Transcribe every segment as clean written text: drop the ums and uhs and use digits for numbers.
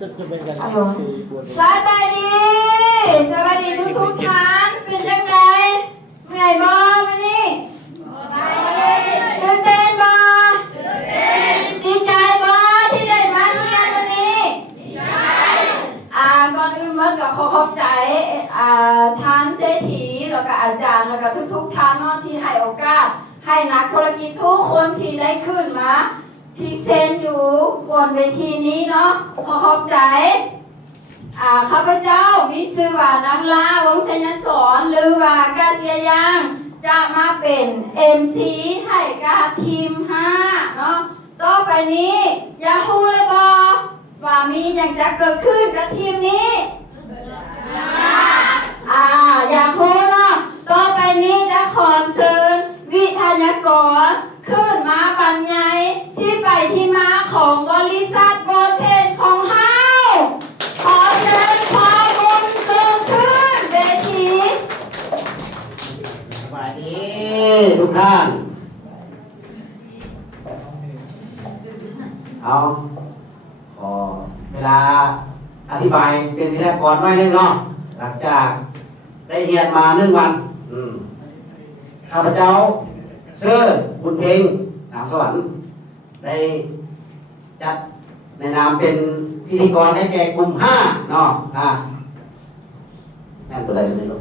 จะเป็นการ ฮัลโหลสบายดีสบายดีทุกท่านเป็นจังไงเหนื่อยบ่มื้อนี้ตื่นเต้นบ่ดีใจบ่ที่ได้มาเรียนวันนี้ก่อนอื่นมันก็ขอบใจท่านเศรษฐีแล้วก็อาจารย์แล้วก็ทุกท่านเนาะที่ให้โอกาสให้นักธุรกิจทุกคนที่ได้ขึ้นมาพรีเซนต์อยู่บนเวทีนี้เนาะขอบใจข้าพเจ้ามีชื่อว่านังลาวงศ์ชัยสอนหรือว่ากาเซียยางจะมาเป็น MC ให้กับทีม5เนาะต่อไปนี้อย่าฮู้เลยบ่ว่ามีอย่างจะเกิดขึ้นกับทีมนี้อยากฮู้เนาะต่อไปนี้จะขอเชิญวิทยากรขึ้นมาบรรยายที่ไปที่มาของบริษัทโบเทนของเฮาขอเชิญขอบุญสูงขึ้นเวทีสวัสดีทุกท่านเอาขอเวลาอธิบายเป็นวิทยากรหน่อยนึงเนาะหลังจากได้เรียนมา1 วันข้าพเจ้าเชิญบุญเพ็งนามสวรรค์ได้จัดในนามเป็นพิธีกรให้แก่กลุ่ม5เนาะนั่นตัวใดไม่รู้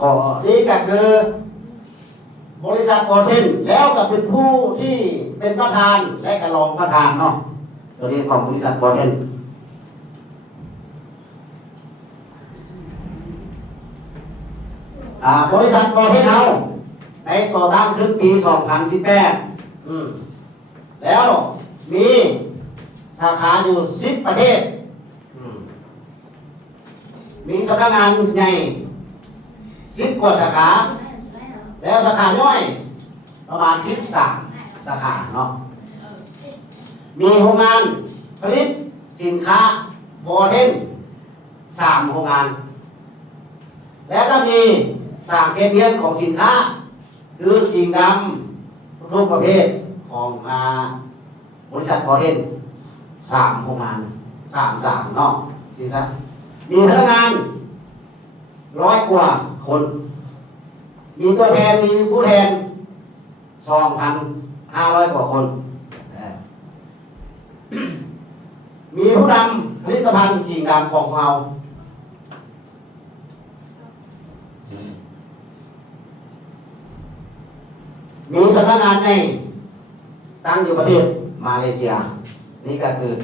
ขอนี้ก็คือบริษัทโอเทนแล้วก็เป็นผู้ที่เป็นประธานและก็รองประธานเนาะตัวนี้ของบริษัทโอเทนบริษัทโอเทนเอาในก่อตั้งขึ้นปี2018แล้วมีสาขาอยู่10 ประเทศมีสำนักงานใหญ่10 กว่าสาขาแล้วสาขาย่อยประมาณ13 สาขาเนาะมีโรงงานผลิตสินค้าโบเทน3 โรงงานแล้วก็มีสร้างเก็บเงินของสินค้าคือกิ่งดำทุกประเภทของบริษัทโบเทน3 โรงงาน3เนาะจริงซะมีพนักงาน100 กว่าคนมีตัวแทนมีผู้แทน 2,500 กว่าคนมีผู้นำผลิตภัณฑ์กิ่งดำของเรามีสำนักงานในตั้งอยู่ประเทศมาเลเซียนี่ก็คือ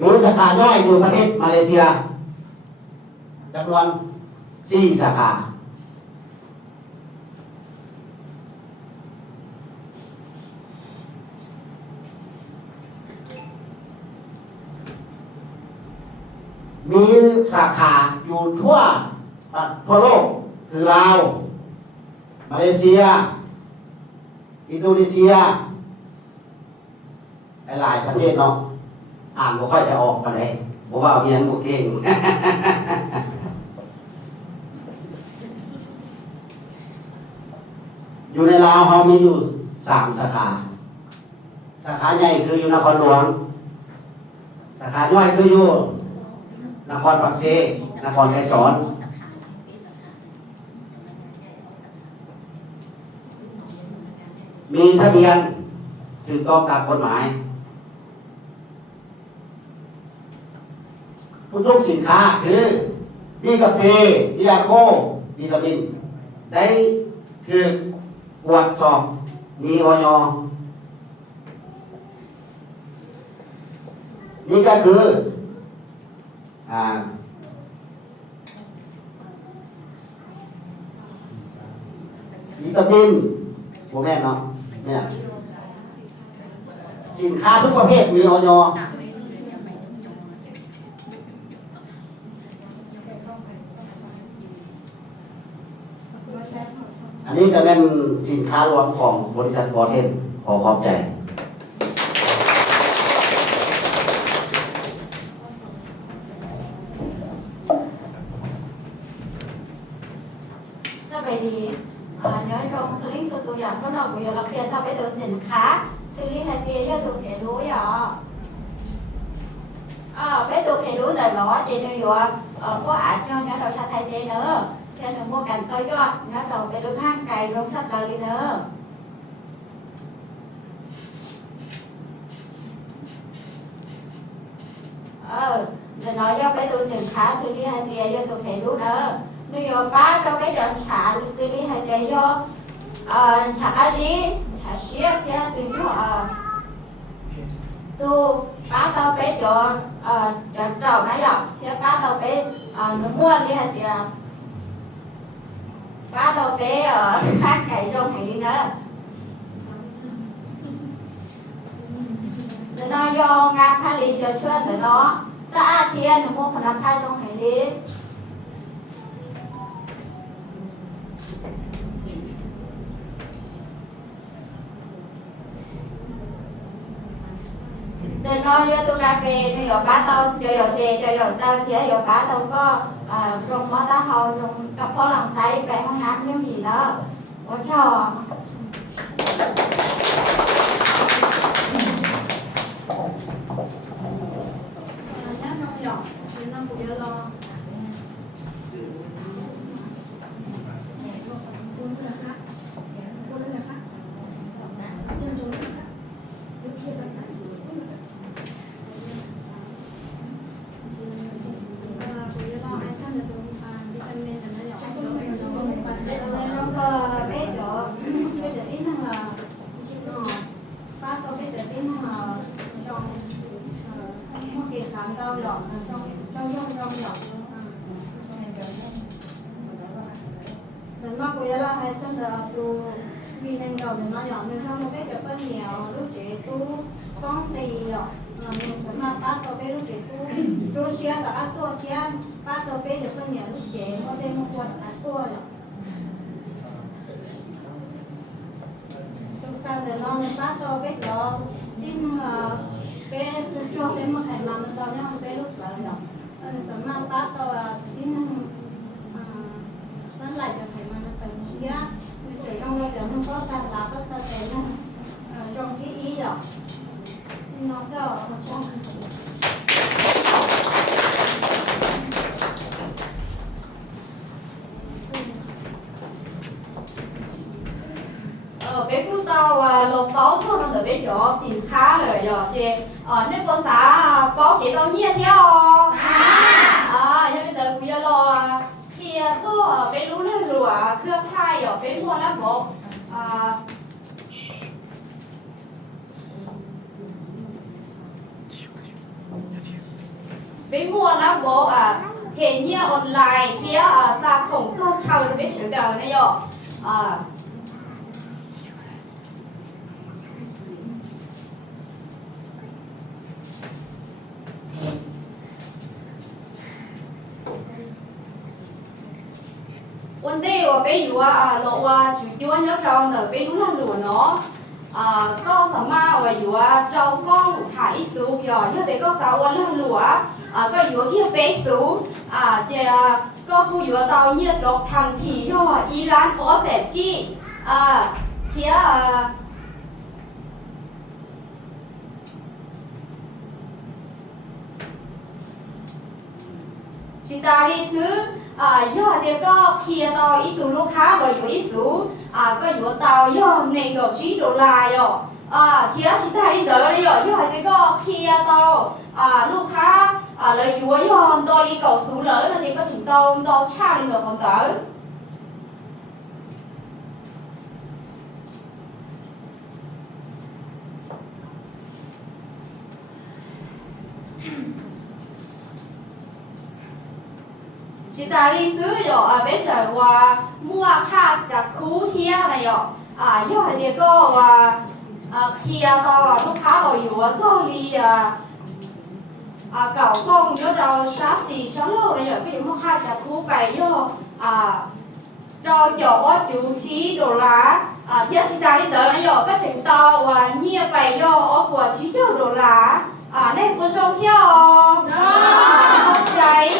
มีสาขาย่อยอยู่ประเทศมาเลเซียจำนวน4 สาขามีสาขาอยู่ทั่วโลกคือลาวมาเลเซียอินโดนีเซียหลายประเทศเนาะอ่านบ่ค่อยจะออกมาเลยบอกว่าเรียนบ่เก่ง อยู่ในลาวเรามีอยู่3 สาขาสาขาใหญ่คืออยู่นครหลวงสาขาย่อยคืออยู่นครปักเซนครไกรสอนมีทะเบียนถูกต้องตามกฎหมายทุกสินค้าคือมีกาแฟมียาโควิตามินได้คือตรวจสอบมีอย.นี่ก็คือวิตามินโมแม่นเนาะเนี่ยสินค้าทุกประเภทมีอย.อันนี้ก็เป็นสินค้ารวมของบริษัทโบเทนขอขอบใจ ข ไปดีnhớ trong xử lý sự tự dạng có đầu của giờ là kia cho cái tự sinh khá xử lý hai tia cho tự hệ đối cái tự hệ đối là nó chỉ như vậy có ảnh cho nhớ đầu sát thay thế nữa cho nên mua cảnh tới cho nhớ đầu về đối hang cày luôn sắp đời đi nữa rồi nói do cái tự sinh khá xử lý hai tia cho tự hệ đối nữa nếu như ba cho cái đoạn xả xử lý hai tia do xả gì xả xiết thì tùy chú tu ba tao bé cho trâu nãy giờ thì ba tao bé nó mua đi hai tia ba tao bé khác cái trong hay đi nữa rồi nó do ngáp khai lý cho chuyện rồi nó xã thiên nó mua phần làm khai trong hay đi nên nói với tôi ra về bây giờ bá tao cho giờ tiền cho giờ tao thì giờ bá tao có trong món tá hầu trong cặp phó làm say về không ăn như gì đó có cho mà cô là hay chân là tu vì nên đầu mình nói nhỏ mình không biết được bao nhiêu lúc trẻ tu con đi rồi mình sẽ mà bắt đầu biết lúc trẻ tu xia là ăn tua kia bắt đầu biết được bao nhiêu lúc trẻ có thêm một quần ăn tua rồi trong sau này nó mình bắt đầu biết đó nhưng bé cho bé một ngày mà mình tao nhau bé lúc lại rồi mình sẽ mà bắt đầu nhưng nó lại cho thầy mà nó từng xía bây giờ trong đó không có sao là có sao để nó trong cái ý rồi nó sao ở trong bé cứ tao lột báu cho nó bé nhỏ xỉn khá rồi rồi thì nếu có xã báu thì tao nhiên theo cho nên tao cũng lo thì cho bé lú lên lụaเครื่อง khai ở bé mua lắm một bé mua lắm bộ hiện như online phía xa khổng cho thầu bé sửa đời này rồi vấn đề của bé dù lộ chủ chúa nhớ trong là bé đúng là lùa nó có sao mà và dù trong con thải số rồi như thế có sao là lùa có dù kia bé số thì có phụ dù tàu nhiệt độ thằng thì rồi Iran có sẽ kỹ thì chúng ta đi xứ do thì có kia tàu ít từ lúc khác rồiอยู่ít số cóอยู่tàu do này có $9 rồi thì chúng ta đi tới đây rồi do thì có kia tàu lúc khác rồiอยู่do đôi đi cầu số lớn rồi thì có chúng tàu cha đi được không tới chúng ta đi xứ rồi bây giờ mua khácจากคูเฮียnày rồi do thì có kia to lúc khác rồiอยู่cho đi cậu con nhớ đâu sát gì sáng lâu này rồi cái mua khácจากคูcái do cho chỗ chủ trí đồ lá thì chúng ta đi tới này rồi các chỉnh to và nhiều bài do ở của trí đồ lá nên cô trông theo cháy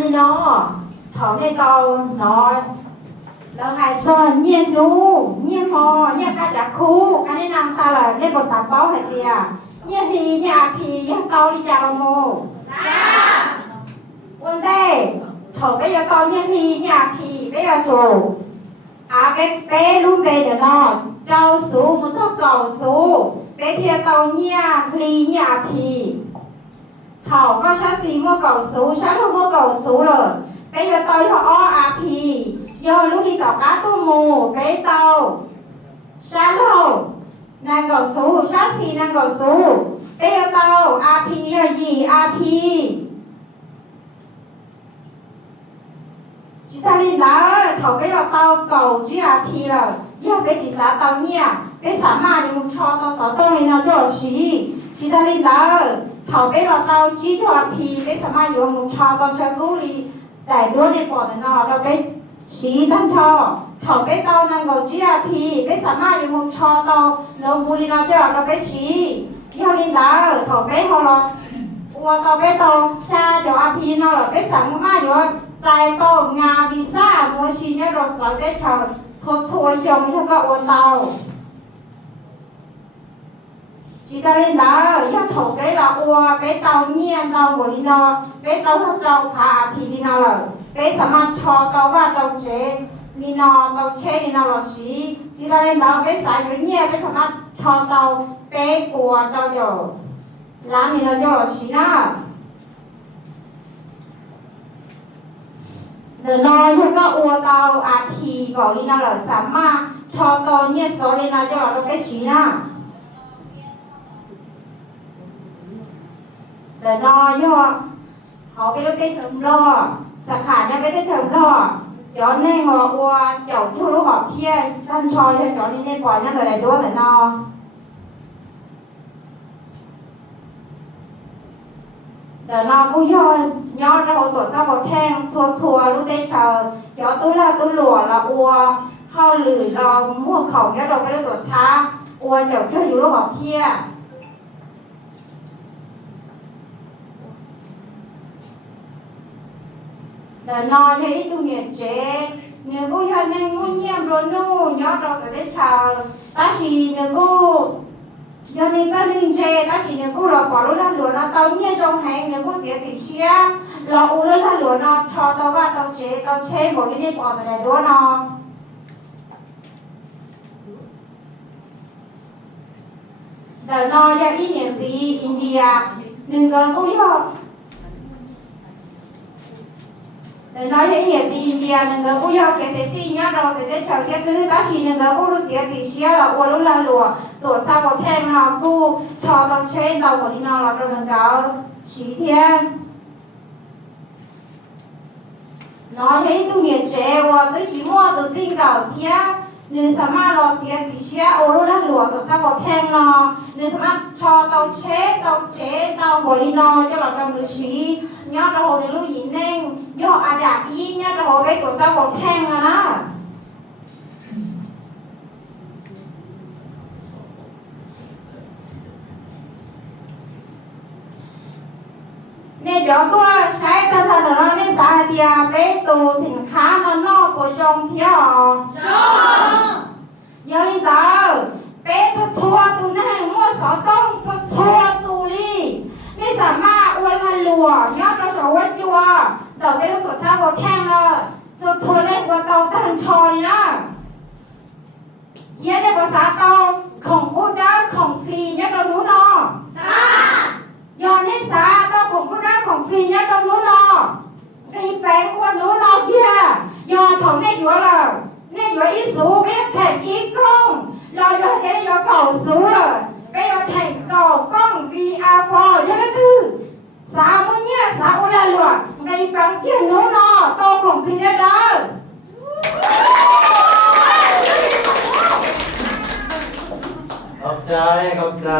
你喏头那刀喏แล้วไงสอนเงียนดูเงียนมอเงียนขาจากคู่คันนี้นางตาละเล่นบทสามเป้าให้เตียเงียนทีเงียนพีเงียนเตาลิจาโมวันได้ถอไปยาเตาเงียนทีเงียนพีไปยาโจเป๊รุ่มเป๊เดี๋ยวนอเจ้าสูมุเจ้าเก่าสูเป๊เทียเตาเงียพีเงียพีถอก็ชาสีมัวเก่าสูชาลูมัวเก่าสูเลยไปยาเตาถอพียอลูกดีต่อกาตัวโมไปเตาชาโลนางก่อสู้ชาสีนางก่อสู้ไปเตาพียีพีจิตาลินดาเขาไปเราเตาเก่าจีพีเลยยอไปจิสาเตาเนี่ยไปสามารถยังชอเตาสอต้นเลยนะเจ้าชีจิตาลินดาเขาไปเราเตาจีพีไปสามารถยังชอเตาเชกุลีแต่ด้วยในปอดนะเราไปสีท่านชอถอไปเตานางเกาจีพีไปสามารถอยู่มุมชอเตาลงบุรีเราจะเราไปสียอลินดาถอไปเขาเราวัวเตาไปเตาชาเจ้าพีเราไปสามารถอยู่ใจโตงาวิซ่าโมชีเนี่ยเราจะได้เชิญชดช่วยเชียวมีเท่ากับวัวเตาจิตาลินดาอย่าถอไปเราวัวไปเตาเนี่ยเตาบุรีเราไปเตาท่าเจ้าพาพีนี่เราไปสามารถชอเตาว่าเราเจนี่นอเตาเชนี่นอเราสีจิตาลินดาไปสายอยู่เนี่ยไปสามารถชอเตาไปกัวเตาอยู่ร้านนี่เราจะเราสีนะเดินนอยแล้วก็อัวเตาพีก่อนนี่นอเราสามารถชอเตาเนี่ยโซนี่เราจะเราไปสีนะเดินนอยย่อเขาไปรู้ได้ถึงรอสาขาเนี่ยไปได้ถึงรอเดี๋ยวแน่งอวัวเดี๋ยวทุรู้บอกเพี้ยท่านชอยให้จอนี่เนี่ยก่อนนั่นอะไรด้วยแต่นอเดี๋ยวนอกูย้อนเราตัวเจ้าบอกแท่งชัวรู้ได้เชิญเดี๋ยวตู้ละตู้หลัวละอัวเข้าหรือเรามั่วเขาเนี่ยเราไปได้ตัวช้าอัวเดี๋ยวเธออยู่รู้บอกเพี้ยเดินนอนให้ตัวเนี่ยเจ๊เนี่ยกูอยากนั่งงูเงียบร้อนนู่นยอดเราจะได้เชิญตาชีเนี่ยกูยอดนี่จะนึงเจ๊ตาชีเนี่ยกูเราปล่อยรู้ละหลวงเราเตาเนี่ยจงแหงเนี่ยกูเสียสิเชียเราอู้รู้ละหลวงเราชอเตาว่าเตาเจ๊เตาเช่บอกนี่ได้ปล่อยไปไหนด้วยนอเดินนอนอยากอีเนี่ยจีอินเดียหนึ่งก็กูอยากnói thế hiện gì India nâng gỡ bùi học kể thế xin nhá rồi thế chờ thế sư ta chỉ nâng gỡ bùi lúc gì xíu là ua lúc là lùa tổ sao một thèm nào cu cho tao trên tao một đi nào là tao nâng gỡ chỉ thế nói thế tu hiện chế và tôi chỉ mua từ chính gỡ thế nên sao mà lo gì xíu ua lúc là lùa tổ sao một thèm nào nên sao mà cho tao chế tao một đi nào cho là tao được chỉ nhớ tao hồi lúc gì nên do đã ý nhá tao hồi bây của sao một thang rồi đó nên đó tôi sai ta thật là nó nên xả thì bé tù sinh khá nó của dòng thì nhớ đi tao bé cho chua tù này mua sỏ tông cho chua tù đi nên xả ma uốn mà lùa nhớ tao sỏ uốn chua đầu bên tổ sao một thang rồi cho chua lên của tàu thằng trò đi đó nhớ đây có xả tàu khổng cô đá khổng phi nhớ tao đúng nó do nên xả tao khổng cô đá khổng phi nhớ tao đúng nó đi bánh qua đúng nó kia do thổng này dũa là này dũa ít số biết thành ít công lo do thế do cầu số rồi bây giờ thành cầu công VR4 cho nó thư xả mua nhé xả ô là luôn ngày bằng tiền nó nó to khổng phi đó đó ขอบใจ